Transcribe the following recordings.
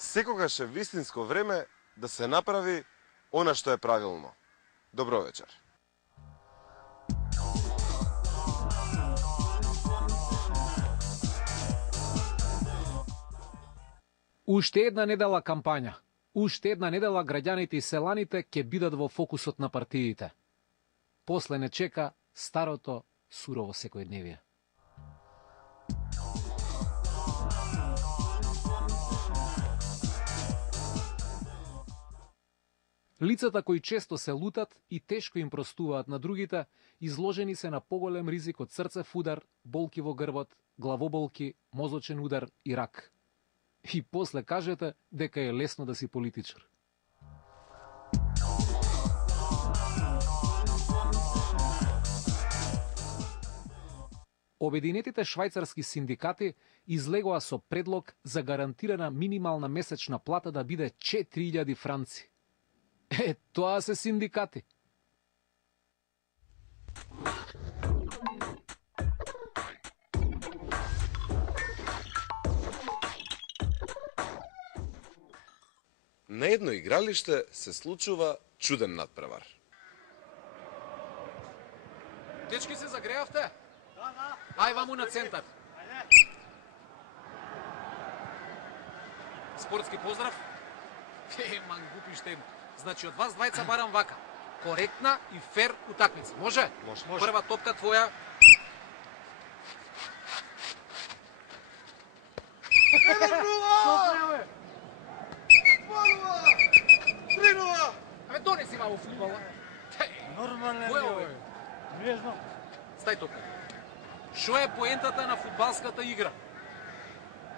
Секогаш е вистинско време да се направи она што е правилно. Добро вечер. Уште една недела кампања. Уште една недела граѓаните и селаните ќе бидат во фокусот на партиите. После не чека старото сурово секојдневие. Лицата кои често се лутат и тешко им простуваат на другите, изложени се на поголем ризик од срцев удар, болки во грбот, главоболки, мозочен удар и рак. И после кажете дека е лесно да си политичар. Обединетите швајцарски синдикати излегоа со предлог за гарантирана минимална месечна плата да биде 4000 франци. Тоа се синдикати. На едно игралиште се случува чуден надпревар. Дечки се загреавте? Да. Ај ваму на центар. Спортски поздрав. Мангупиште. Значи од вас двајца барам вака. Коректна и фер утакмица. Може? Може. Прва топка твоја. Абе, донеси вамо футбола. Нормално Кој е. Не знам. Стај топка. Шо е поентата на фудбалската игра?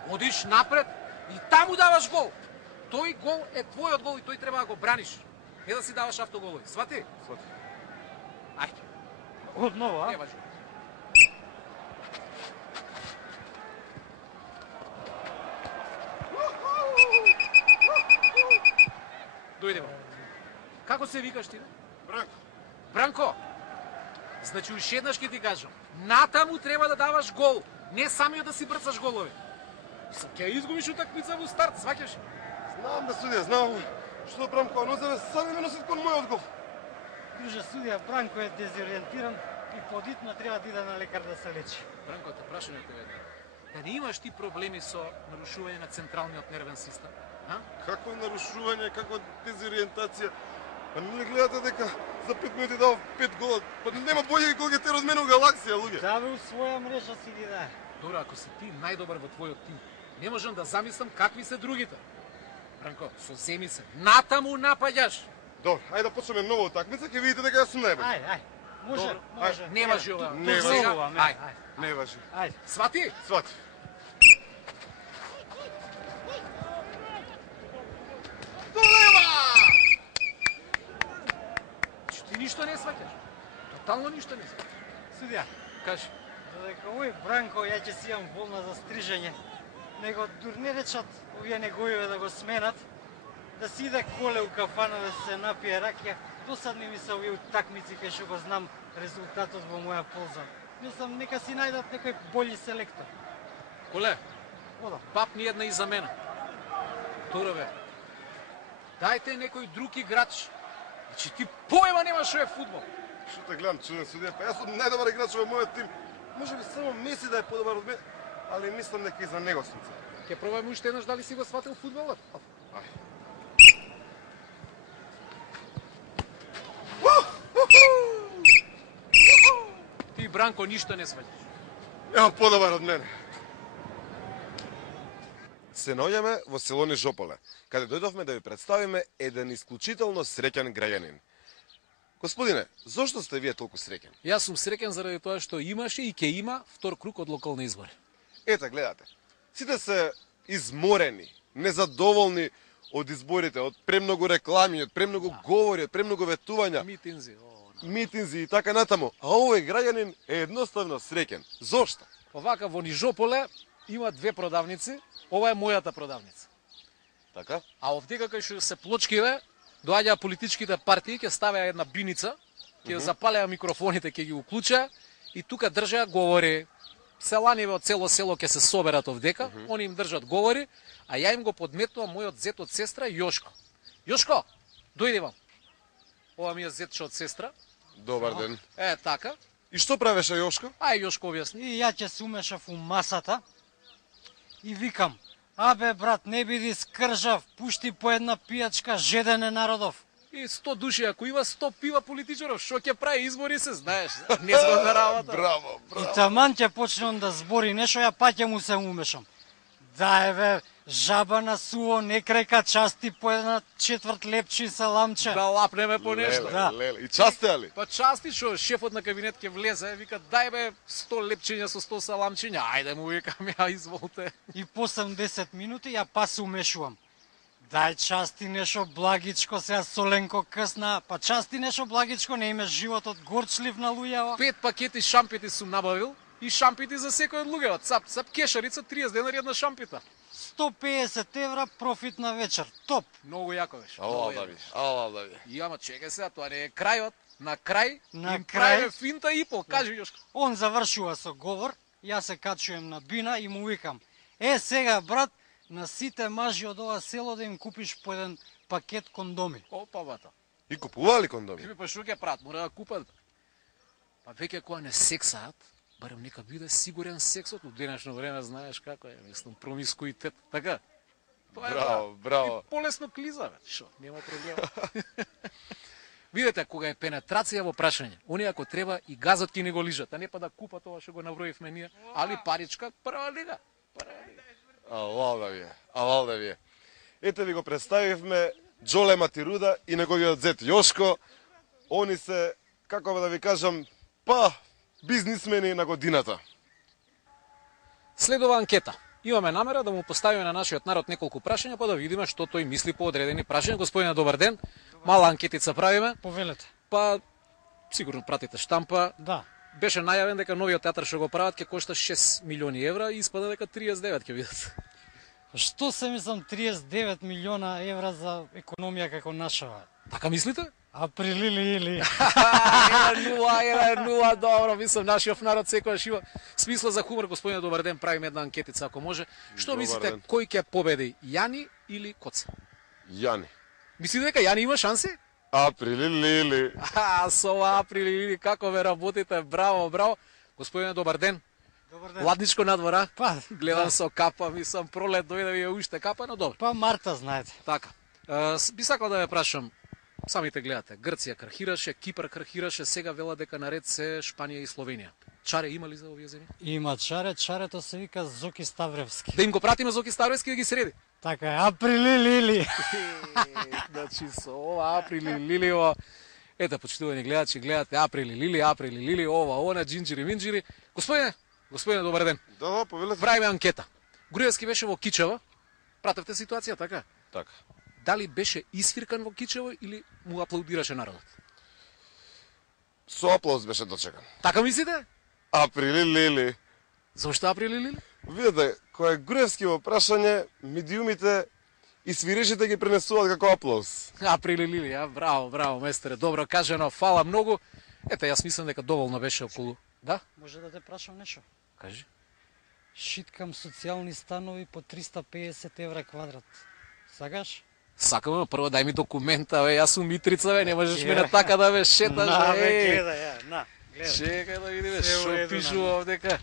Одиш напред и таму даваш гол. Тој гол е твојот гол и тој треба да го браниш. Не да си даваш автоголови. Свати? Свати. Ајде. Одново, а? Не важи. Дојде во. Како се викаш ти? Бранко. Бранко. Значи уште еднаш ќе ти кажам. Натаму треба да даваш гол, не самиот да си брцаш голови. Ќе изгубиш утакмица во старт, сваќаш? Знам да судија, знам. Што Бранко, но за сами ме носит кон мојот гол. Друже судија, Бранко е дезориентиран и подитно треба да иде на лекар да се лечи. Бранко, те прашам ја тебе. Да не имаш ти проблеми со нарушување на централниот нервен систем? А? Какво нарушување, каква дезориентација? Па не гледате дека за 5 минути дав 5 гола. Па нема боље кога ќе те размену галаксија, луѓе. Да бе, у своја мрежа си ги дај. Добро, ако си ти најдобар во твојот тим, не можам да замислам какви се другите. Бранко, соземи се. Натаму напаѓаш. Добро, ајде да почнеме нова утакмица, ќе видите дека јас сум најбољ. Ај. Може, Добро, може. Не важи ова. Не Тук важи сега, ова, ај. Не важи. Ајде. Свати? Свати. Ти ништо не сваќаш. Тотално ништо не сваќаш. Судија, Кажи. додека овој Бранко ја ќе си имам волна за стрижење, него дур не речат овие неговиве да го сменат, да си иде коле у кафана да се напие ракија, досадни ми се овие утакмици кај што го знам резултатот во моја полза. Мислам, нека си најдат некој бољи селектор. Коле, Ода. папни една и за мене. Торове, дајте некој друг играч. Значи ти поема немаш што е фудбал. Што те гледам чуден судија, па јас сум најдобар играч во мојот тим. Може би само Меси да е подобар од мене, али мислам дека и за него сум се. Ќе пробајме уште еднаш дали си го сватил фудбалот. Ај. Ти, Бранко, ништо не сваќаш. Нема подобар од мене. Се наоѓаме во село Нижополе, каде дојдовме да ви представиме еден исклучително среќен граѓанин. Господине, зошто сте вие толку среќен? Јас сум среќен заради тоа што имаше и ќе има втор круг од локални избори. Ете, гледате. Сите се изморени, незадоволни од изборите, од премногу реклами, од премногу говори, од премногу ветувања, митинзи и така натаму. А овој граѓанин е едноставно среќен. Зошто? Овака во Нижополе има две продавници, ова е мојата продавница. Така? А овдека кај што се плочкиве, доаѓаа политичките партии, ќе ставеа една биница, ќе запалеа микрофоните, ќе ги уклучеа и тука држеа говори. селаниве од цело село ќе се соберат овдека, они им држат говори, а ја им го подметнувам мојот зет од сестра Јошко. Јошко, дојди вам. Ова ми е зетче од сестра. Добар ден. Така. И што правеше Јошко? Ај, Јошко, објасни. И ја ќе се умешав у масата и викам: "Абе брат, не биди скржав, пушти по една пијачка, жеден е народов." И 100 души, ако има 100 пива политичаров, што ќе прави избори се, знаеш, незгодна работа. Браво, браво. И таман ќе почне он да збори нешто, ја паќе му се умешам. Да бе, жаба на суво, не крека, части по една четврт лепчи саламче. Да лапнеме по нешто. Леле, Да. леле. И частеа ли? Па части што шефот на кабинет ќе влезе, вика дај бе 100 лепчиња со 100 саламчиња. Ајде му викам ја, изволте. И по 70 минути ја па се умешувам. Дај части нешто благичко, сега соленко късна, па части нешто благичко, не имаш животот горчлив на луѓава. 5 пакети шампити сум набавил и шампити за секој од луѓето. Цап кешарица 30 денари една шампита. 150 евра профит на вечер. Топ. Многу јако беше. Ала да ви, ала да ви. И ама чекај сега, тоа не е крајот. На крај На им крај? правиме финта и пол. Кажи Јошко. Он завршува со говор, јас се качувам на бина и му викам: сега брат, на сите мажи од ова село да им купиш по еден пакет кондоми." Опа бата. И купували кондоми? Па што ќе прават? Мора да купат. Па веќе кога не сексаат, барем нека биде сигурен сексот. У денешно време знаеш како е, мислам, промискуитет. Така? Тоа е Браво, тоа. браво. И полесно клиза, бе. Шо, нема проблем. Видете, кога е пенетрација во прашање, они ако треба и газот ќе ни го лижат, а не па да купат ова што го наброивме ние, али паричка прва лига. Ала да ви, ала да ви. Ете ви го представивме Џоле Матируда и неговиот зет Јошко. Они се, како да ви кажам, па бизнисмени на годината. Следува анкета. Имаме намера да му поставиме на нашиот народ неколку прашања, па да видиме што тој мисли по одредени прашања. Господине, добар ден. Мала анкетица правиме, Повелете. па сигурно пратите штампа. Да. Беше најавен дека новиот театар што го прават ќе кошта 6 милиони евра и испада дека 39 ќе бидат. Што се мислам 39 милиона евра за економија како нашава? Така мислите? Априлили или? 1-0, добро, мислам, нашиот народ секогаш има смисла за хумор. Господине, добар ден, правиме една анкетица, ако може. Што Добар мислите, ден. кој ќе победи, Јани или Коце? Јани. Мислите дека Јани има шанси? Априлили. Со априли, како ве работите, браво, браво. Господине, добар ден. Добар ден. Ладничко надвора. Па, Гледам да. со капа, мислам, пролет дојде ви е уште капа, но добро. Па Марта, знаете. Така. Би сакал да ве прашам, самите гледате, Грција крахираше, Кипар крахираше, сега вела дека наред се Шпанија и Словенија. Чаре има ли за овие земји? Има чаре, чарето се вика Зоки Ставревски. Да им го пратиме Зоки Старовски да ги среди. Така е, априлили. Значи со ова априли лилио. Ете, почитувани гледачи, гледате априли лили, ова, она, джинджири, минджири. Господине, добар ден. Да, повелете. Правиме анкета. Груевски беше во Кичево. Пратевте ситуација, така? Така. Дали беше исфиркан во Кичево или му аплаудираше народот? Со аплауз беше дочекан. Така мислите? Априлили. Зошто априли лили? Видете, кој е Груевски во прашање, медиумите и свирежите ги пренесуваат како аплауз. Априли лили, браво, браво, местере. Добро кажано, фала многу. Ете, јас мислам дека доволно беше околу. Да? Може да те прашам нешто? Кажи. Шиткам социјални станови по 350 евра квадрат. Сакаш? Сакам, но прво дај ми документа, бе, јас сум Митрица, бе, не можеш мене така да ме шеташ, бе. гледај, ја, на, гледај. Чекај да видиме Се што уреду, пишува овдека.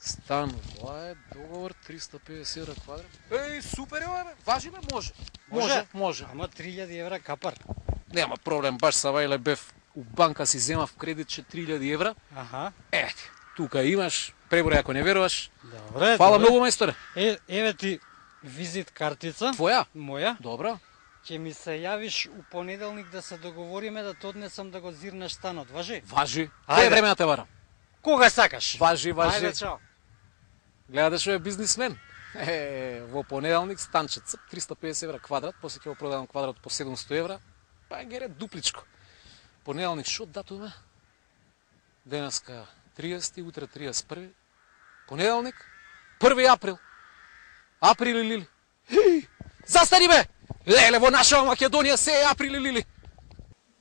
Стан, ова е договор 350 евра квадрат. Еј, супер е ова, бе. Важи бе, може. Може. Ама 3000 евра капар. Нема проблем, баш савајле бев у банка си земав кредитче 3000 евра. Аха. Ети, тука имаш, преброј ако не веруваш. Добре. Фала добре. многу, мајсторе. Еве ти визит картица. Твоја? Моја. Добро. Ќе ми се јавиш у понеделник да се договориме да те однесам да го зирнеш станот. Важи? Важи. Ајде. Кој е време да те барам? Кога сакаш? Важи. Ајде, чао. Гледате што е бизнисмен. Во понеделник станче 350 евра квадрат, после ќе го продадам квадрат по 700 евра, па гере дупличко. Понеделник шо датум е? Денеска 30, утре 31. Понеделник 1 април. Априли лили. Застани бе! Леле, во нашава Македонија се е априли лили.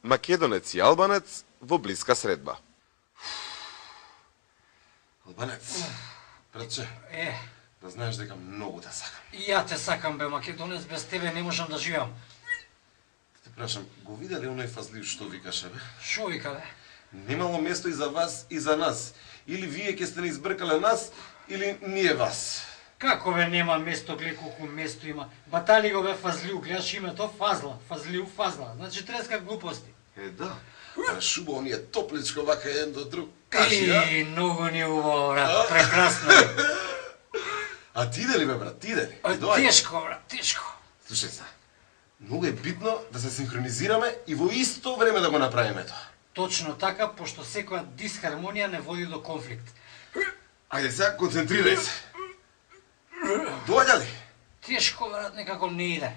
Македонец и албанец во блиска средба. Албанец. Братче, да знаеш дека многу те сакам. И ја те сакам, бе, Македонец, без тебе не можам да живеам. Те прашам, го виде ли оној фазлив што викаше, бе? Шо вика, бе? Немало место и за вас, и за нас. Или вие ќе сте не избркале нас, или ние вас. Како бе нема место, гледа колку место има. Батали го бе Фазлиу, гледаш името Фазла, Фазлиу Фазла. Значи треска глупости. Да. Шуба оние топличко вака еден до друг. Кажи, а? Многу ни убаво, брат, прекрасно. А ти иде ли, бе, брат, ти иде ли? Тешко, брат, тешко. Слушај се, многу е битно да се синхронизираме и во исто време да го направиме тоа. Точно така, пошто секоја дисхармонија не води до конфликт. Ајде сега, концентрирај се. Доаѓа ли? Тешко, брат, некако не иде.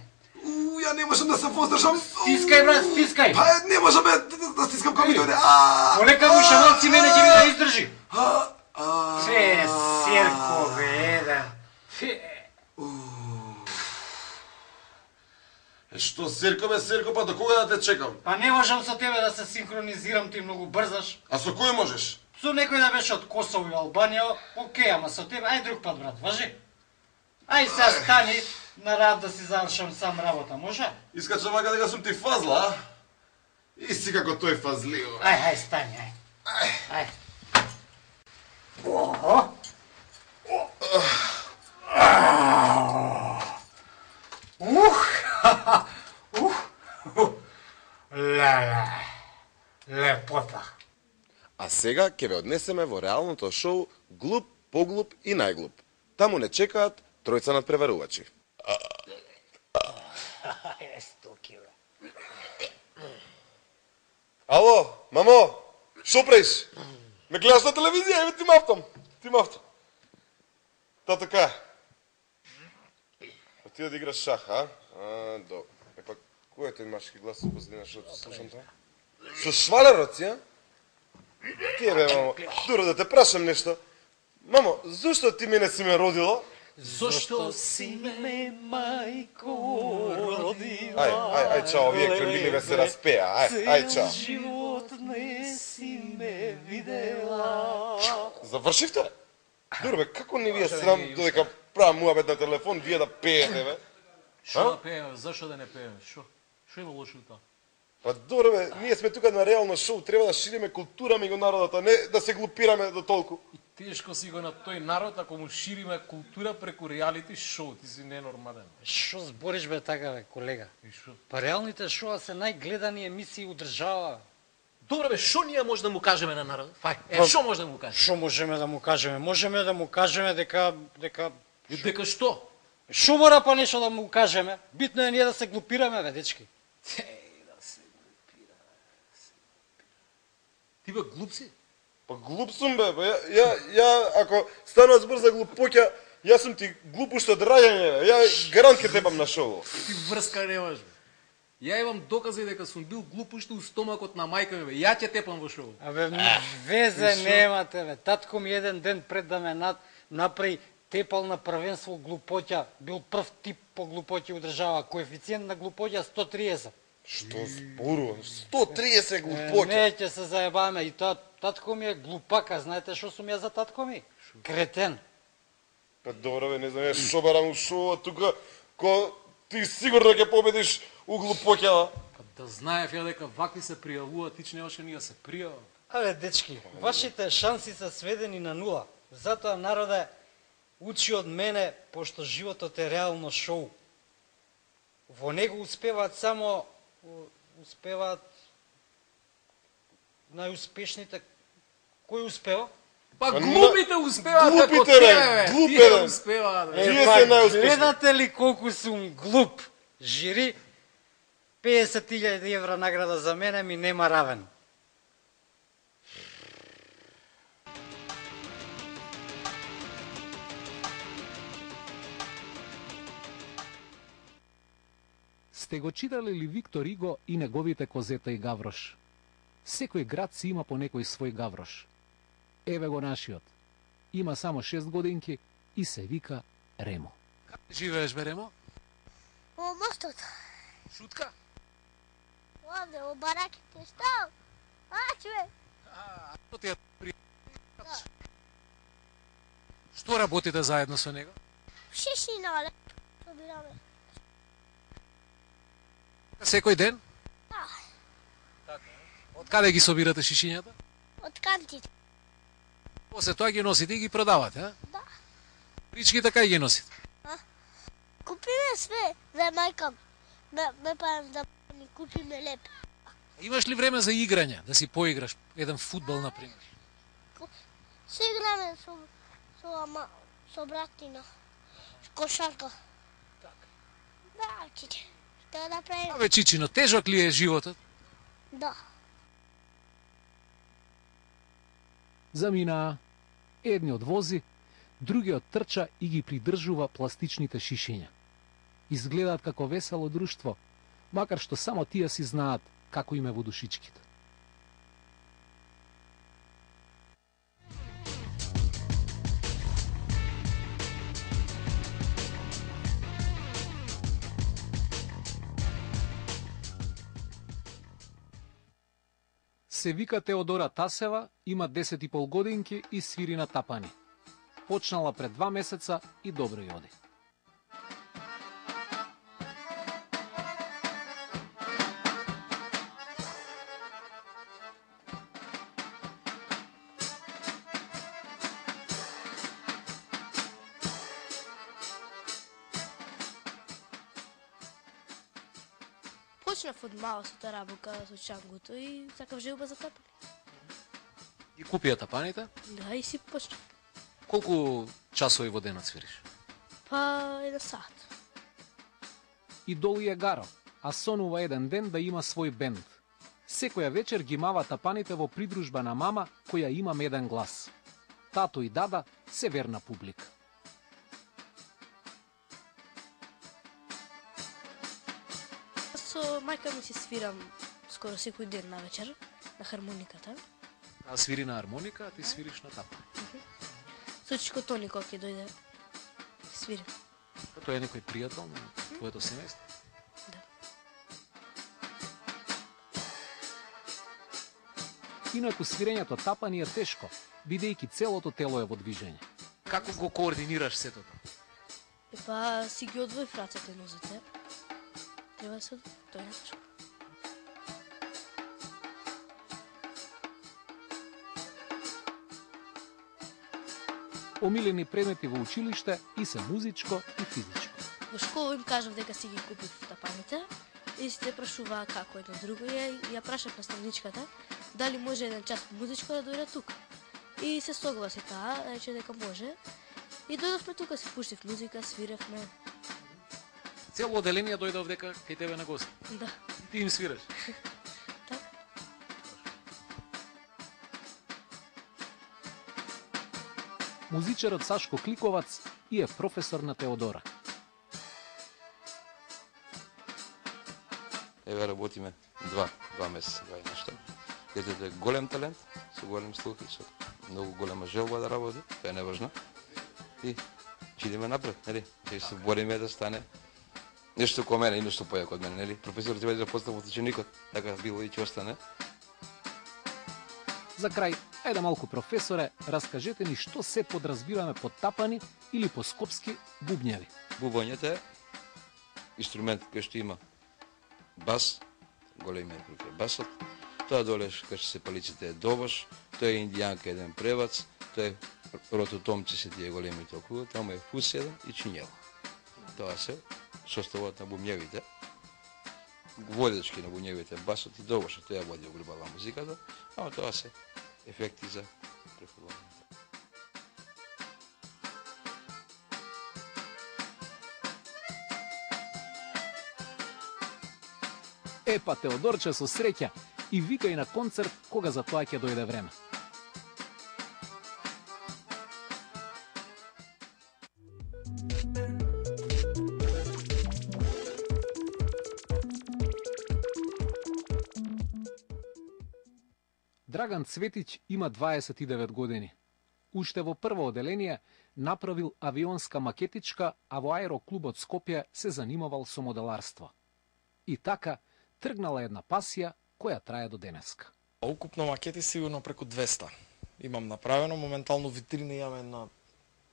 Ја не можам да се воздржам. Стискај, брат, стискај. Па не можам да стискам кога ми дојде. Полека му шамалци мене ќе ми да издржи. Серко, бе, еден. Што, Серко, бе, Серко, па до кога да те чекам? Па не можам со тебе да се синхронизирам, ти многу брзаш. А со кој можеш? Со некој да беше од Косово и Албанија, окей, ама со тебе, ај друг пат, брат, важи? Ај сега стани на рад да си завршам сам работа, може? Искачам вака дека сум ти фазла, а? Иси како тој фазлио. Ај, стани, ај. Охо. Лепота. А сега ќе ве однесеме во реалното шоу Глуп, поглуп и најглуп. Таму не чекаат тројца надпреварувачи. Ало, мамо, шо правиш? Ме гледаш на телевизија, еве ти мафтам. Тато ка? Отида да играш шах, а? Добро. Епа, кој е тој машки глас со позадина што слушам тоа? Со швалерот си, а? Ти бе, мамо, дуро да те прашам нешто. Мамо, зошто ти мене си ме родила? Зошто си ме, мајко, родила? Ај, чао, вие кремиливе се распеа, ај, чао. Цел живот не си ме видела. Завршивте? Дуро бе, како не ви е срам додека правам муабет на телефон, вие да пеете, бе? Шо да пееме? Зашо да не пееме? Шо има лошо тоа? Па добре бе, ние сме тука на реално шоу, треба да шириме култура меѓу народот, а не да се глупираме до толку. И тешко си го на тој народ ако му шириме култура преку реалити шоу, ти си ненормален. Шо збориш бе така бе, колега? И шо? Па реалните шоа се најгледани емисии у држава. Добре бе, шо ние може да му кажеме на народот? Шо може да му кажеме? Шо можеме да му кажеме? Можеме да му кажеме дека... Дека што? Шо мора па нешто да му кажеме? Битно е ние да се глупираме, бе, дечки. Ти бе глуп си? Па глуп сум бе, ја ако станува збор за глупоќа, јас сум ти глуп уште од раѓање, бе. Ја гарант ке тепам на шоу. Ти врска немаш бе. Ја имам докази дека сум бил глуп уште у стомакот на мајка ми бе. Ја ќе тепам во шоу. Абе, везе немате бе. Татко ми еден ден пред да ме направи тепал на првенство глупоќа, бил прв тип по глупоќа у држава, коефициент на глупоќа 130. Што зборува? 130 глупоќа. Не ќе се заебаме и татко ми е глупака, знаете што сум ја за татко ми? Кретен. Па добро бе, не знам ја шо барам у шоу тука, ко ти сигурно ќе победиш у глупоќа. Па да знаев ја дека вакви се пријавуваат, тич немаше ни да се пријава. Абе, дечки, вашите шанси се сведени на нула. Затоа народе учи од мене, пошто животот е реално шоу. Во него успеваат најуспешните. Кој успева? Па глупите успеваат како глупите, бе, тебе, глупе, тие бе. успеваат. бе. Тие се најуспешни. Гледате ли колку сум глуп? Жири, 50.000 евра награда за мене ми нема равен. Сте го читале ли Виктор Иго и неговите Козета и Гаврош? Секој град си има по некој свој Гаврош. Еве го нашиот. Има само 6 годинки и се вика Ремо. Каде живееш бе, Ремо? Во мостот. Шутка? Овде, во бараките, што? Ач, бе. Што ти е Што работите заедно со него? Шишина, леп. Собираме. Секој ден? Да, Од каде ги собирате шишињата? од кантите. После тоа ги носите и ги продавате, а? Да. Причките кај ги носите? Купиме све за мајка. Ме пајам да ни купиме леп. Имаш ли време за играње, да си поиграш еден фудбал, например? Се играме со братина. Кошарка. Да, чиче. Што да правим? Абе, Чичино, тежок ли е животот? Да. Заминаа. Едниот вози, другиот трча и ги придржува пластичните шишиња. Изгледаат како весело друштво, макар што само тие си знаат како им е во душичките. Се вика Теодора Тасева, има 10,5 годинки и свири на тапани. Почнала пред 2 месеца и добро ја оди. Почнав од мало со таа работа со чангото и сакав желба за тапани. И купија тапаните? Да, и си почнав. Колку часови во денот свириш? Па, 1 сат. И Доли е гаро, а сонува еден ден да има свој бенд. Секоја вечер ги мава тапаните во придружба на мама, која има меден глас. Тато и дада се верна публика. Со мајка ми си свирам скоро секој ден на вечер на хармониката. А свири на армоника, а ти свириш на тапани. Со чичко Тони кога ќе дојде свирим. Тоа е некој пријател на твоето семејство? Да. Инаку свирењето тапани е тешко, бидејќи целото тело е во движење. Како го координираш сето тоа? Па си ги одвоив рацете, нозете. Треба да се одвои, тоа е тешко. Омилени предмети во училиште и се музичко и физичко. Во школа им кажав дека си ги купив тапаните и си те прашуваа како едно друго и ја прашав наставничката дали може еден час музичко да дојде тука. И се согласи таа, рече дека може. И дојдовме тука, си пуштив музика, свиревме. Цело оделение дојде овдека кај тебе на гости. Да. Ти им свираш. Така. Музичарот Сашко Кликовац и е професор на Теодора. Еве работиме два месеца, два и нешто. Детето е голем талент, со голем слух и со многу голема желба да работи, тоа е неважно. И ќе идеме напред, нели? Ќе се бориме да стане нешто ко мене и нешто појако од мене, нели? Професорот ќе биде постав од ученикот, така било и ќе остане. За крај, ајде малку професоре, раскажете ни што се подразбираме под тапани или по скопски бубњеви. Бубањето е инструмент кој што има бас, големиот круг е басот, тоа доле кај што се палиците е добош, тоа е индијанка еден превац, тоа е рототомче се тие големите околу, таму е фус еден и чинјело. Тоа се составот на бубњевите, водечки на бубњевите, басот и добошот, тоа води огрубава музиката, а тоа се ефекти за префрлување. Епа Теодорче со среќа и вика и на концерт кога за тоа ќе дојде време. Драган Цветич има 29 години. Уште во прво оделение направил авионска макетичка, а во аероклубот Скопје се занимавал со моделарство. И така тргнала една пасија која трае до денеска. Укупно макети сигурно преку 200. Имам направено, моментално витрина имаме на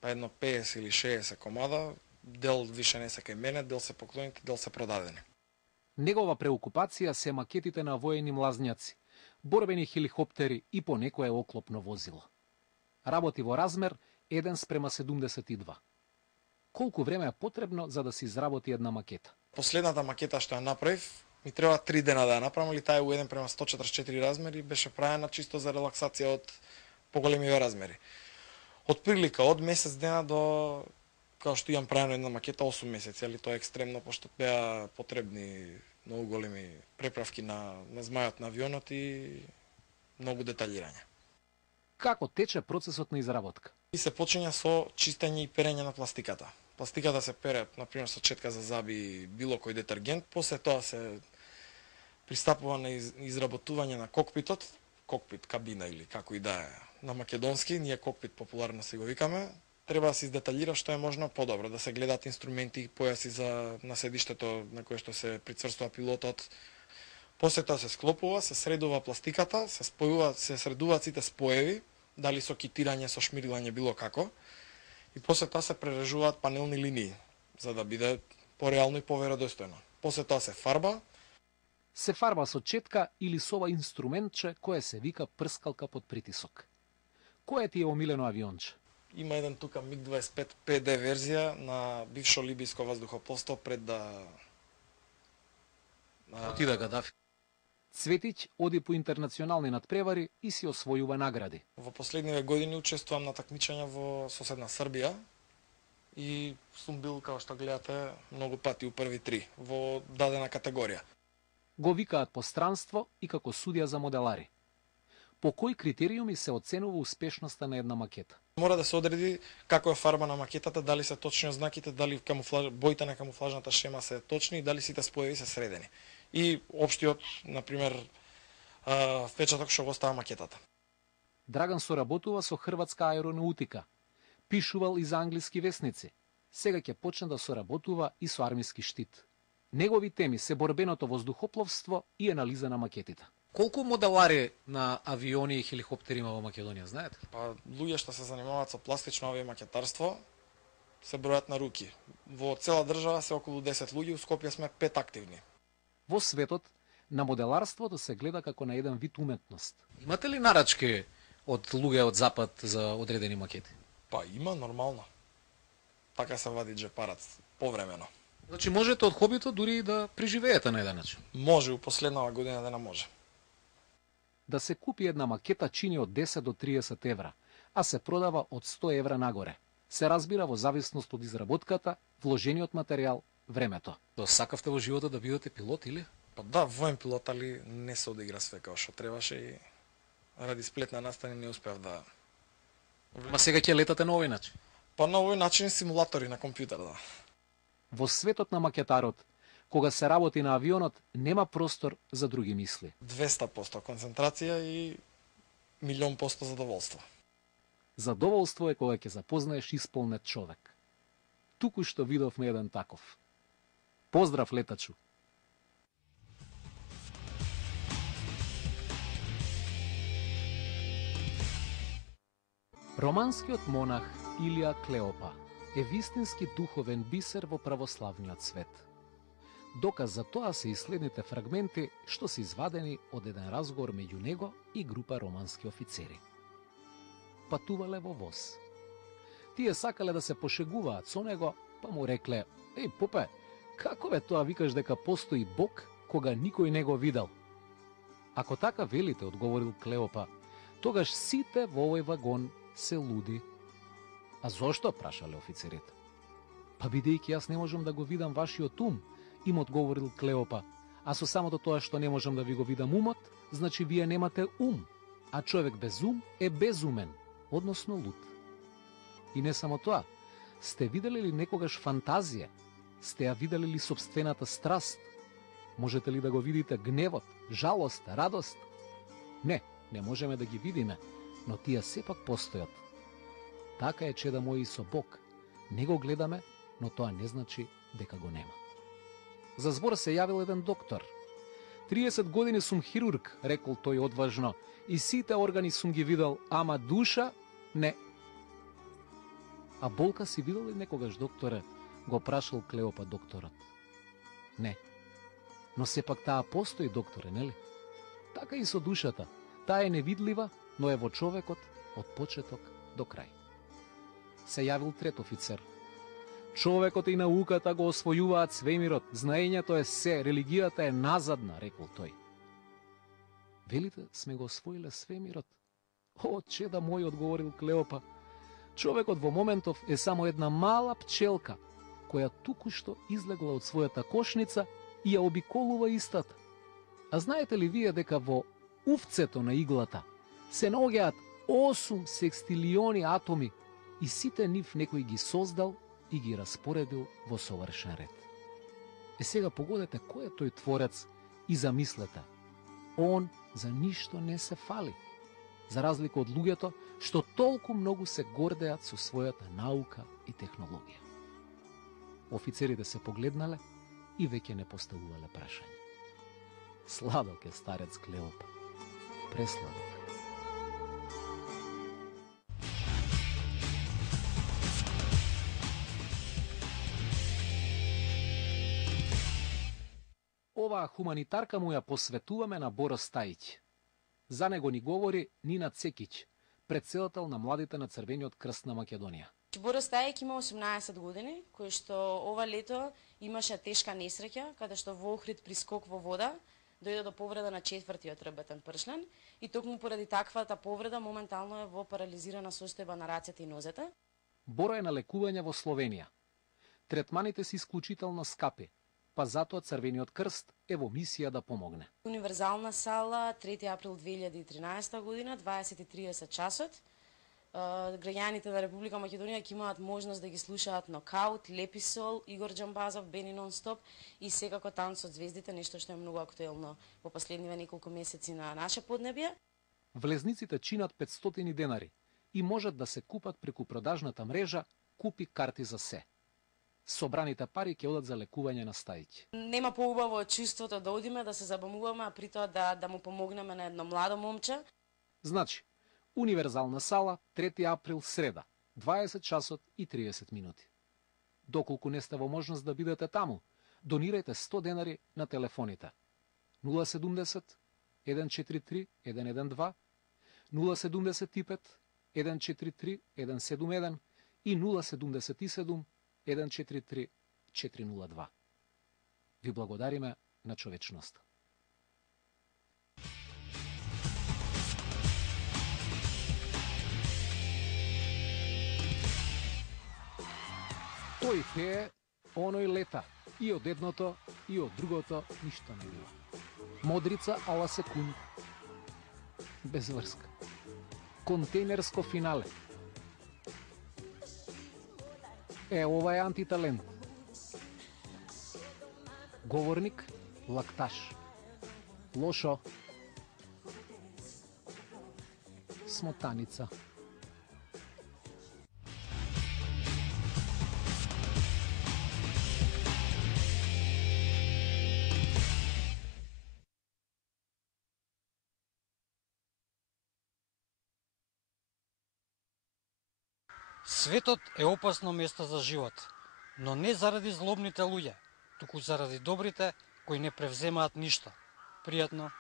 па едно 50 или 60 комада, дел више не се кај мене, дел се поклонети, дел се продадени. Негова преокупација се макетите на воени млазнјаци, борбени хеликоптери и по некое оклопно возило. Работи во размер 1:72. Колку време е потребно за да се изработи една макета? Последната макета што ја направив, ми треба 3 дена да ја направам, или таа е у 1:144 размери, беше правена чисто за релаксација од поголемиве размери. Од прилика, од месец дена до, као што имам правено една макета, 8 месеци, али тоа е екстремно, пошто беа потребни многу големи преправки на змајот на авионот и многу деталирање. Како тече процесот на изработка? И се почиња со чистење и перење на пластиката. Пластиката се пере, например, со четка за зъби и било кој детергент, после тоа се пристапува на изработување на кокпитот, кокпит, кабина или како и да е на македонски, ние кокпит популарно се го викаме, треба да се издеталира што е можно подобро, да се гледат инструменти, појаси за на седиштето на кое што се прицврстува пилотот. После тоа се склопува, се средува пластиката, се спојува, се средуваат сите споеви, дали со китирање, со шмирлање, било како. И после тоа се прережуваат панелни линии, за да биде пореално и поверодостојно. После тоа се фарба. Се фарба со четка или со ова инструментче кое се вика прскалка под притисок. Кој ти е омилено авионче? Има еден тука МиГ-25 PD верзија на бившо либиско ваздухопловство пред да отида Гадафи. Цветиќ оди по интернационални надпревари и си освојува награди. Во последниве години учествувам на такмичења во соседна Србија и сум бил, како што гледате, многу пати у први 3 во дадена категорија. Го викаат по странство и како судија за моделари. По кои критериуми се оценува успешноста на една макета? Мора да се одреди како е фарба на макетата, дали се точни ознаките, дали боите на камуфлажната шема се точни и дали сите споеви се средени. И општиот, например, впечаток што го остава макетата. Драган соработува со Хрватска аеронаутика. Пишувал и за англиски весници. Сега ќе почне да соработува и со армиски штит. Негови теми се борбеното воздухопловство и анализа на макетите. Колку моделари на авиони и хеликоптери има во Македонија, знаете? Па луѓе што се занимаваат со пластично авиомакетарство се бројат на руки. Во цела држава се околу 10 луѓе, у Скопје сме 5 активни. Во светот, на моделарството се гледа како на еден вид уметност. Имате ли нарачки од луѓе од запад за одредени макети? Па има, нормално. Така се вади джепарац, повремено. Значи можете од хобито дури да преживеете на еден начин? Може, у последнава година дена може. Да се купи една макета чини од 10 до 30 евра, а се продава од 100 евра нагоре. Се разбира во зависност од изработката, вложениот материјал, времето. Сакавте во живота да бидете пилот или? Па да, воен пилот, али не се одигра све како што требаше и ради сплетна настани не успеав да... Ма сега ќе летате на овој начин? Па на овој начин симулатори на компјутер, да. Во светот на макетарот, кога се работи на авионот, нема простор за други мисли. 200% концентрација и 1,000,000% задоволство. Задоволство е кога ќе запознаеш исполнет човек. Туку што видовме еден таков. Поздрав, летачу! Романскиот монах Илија Клеопа е вистински духовен бисер во православниот свет. Доказ за тоа се и следните фрагменти што се извадени од еден разговор меѓу него и група романски офицери. Патувале во воз. Тие сакале да се пошегуваат со него, па му рекле: "Еј, попе, како бе тоа викаш дека постои Бог кога никој не го видел?" "Ако така велите," одговорил Клеопа, "тогаш сите во овој вагон се луди." "А зошто?" прашале офицерите. "Па бидејќи јас не можам да го видам вашиот ум," им одговорил Клеопа, "а со самото тоа што не можам да ви го видам умот, значи вие немате ум, а човек без ум е безумен, односно луд." И не само тоа, сте видели ли некогаш фантазија? Сте ја видели ли сопствената страст? Можете ли да го видите гневот, жалост, радост? Не, не можеме да ги видиме, но тие сепак постојат. Така е, чеда мои, со Бог. Не го гледаме, но тоа не значи дека го нема. За збор се јавил еден доктор. 30 години сум хирург, рекол тој одважно, и сите органи сум ги видел, ама душа не. А болка си видел ли некогаш, докторе, го прашал Клеопа докторот? Не. Но сепак таа постои, докторе, нели? Така и со душата. Таа е невидлива, но е во човекот од почеток до крај. Се јавил трет офицер. Човекот и науката го освојуваат свемирот, знаењето е се, религијата е назадна, рекол тој. Велите, сме го освоиле свемирот? О, чеда мој, одговорил Клеопа. Човекот во моментов е само една мала пчелка, која туку-што излегла од својата кошница и ја обиколува истата. А знаете ли вие дека во увцето на иглата се наоѓаат 8 секстилиони атоми и сите нив некој ги создал и ги распоредил во совршен ред? Е сега погодете кој е тој творец и замислете. Он за ништо не се фали, за разлика од луѓето што толку многу се гордеат со својата наука и технологија. Офицерите се погледнале и веќе не поставувале прашање. Сладок е старец Клеопа. Пресладок. Оваа хуманитарка му ја посветуваме на Боро Стајќ. За него ни говори Нина Цекиќ, претседател на младите на Црвениот крст на Македонија. Боро Стајќ има 18 години, кој што ова лето имаше тешка несреќа, каде што во Охрид при скок во вода дојде до повреда на четвртиот ребетен пршлен и токму поради таквата повреда моментално е во парализирана состојба на рацете и нозете. Боро е на лекување во Словенија. Третманите се исклучително скапи, па затоа Црвениот крст е во мисија да помогне. Универзална сала, 3 април 2013 година, 20:30 часот. Граѓаните на Република Македонија ќе имаат можност да ги слушаат Нокаут, Леписол, Игор Џамбазов, Бени Нонстоп и секако Танц од звездите, нешто што е многу актуелно во последниве неколку месеци на наше поднебје. Влезниците чинат 500 денари и можат да се купат преку продажната мрежа Купи карти за се. Собраните пари ќе одат за лекување на Стајќ. Нема поубаво од чувството да одиме, да се забавуваме, а при тоа да му помогнеме на едно младо момче. Значи, Универзална сала, 3 април, среда, 20 часот и 30 минути. Доколку не сте во можност да бидете таму, донирајте 100 денари на телефоните 070 143 112, 075 143 171 и 077 143 402. Ви благодариме на човечноста. Тој пее, оној лета, и од едното, и од другото, ништо не бива. Модрица ала секунд. Без врска. Контейнерско финале. Ова е антиталент. Говорник, лакташ. Лошо. Смотаница. Светот е опасно место за живот, но не заради злобните луѓе, туку заради добрите кои не превземаат ништо. Пријатно.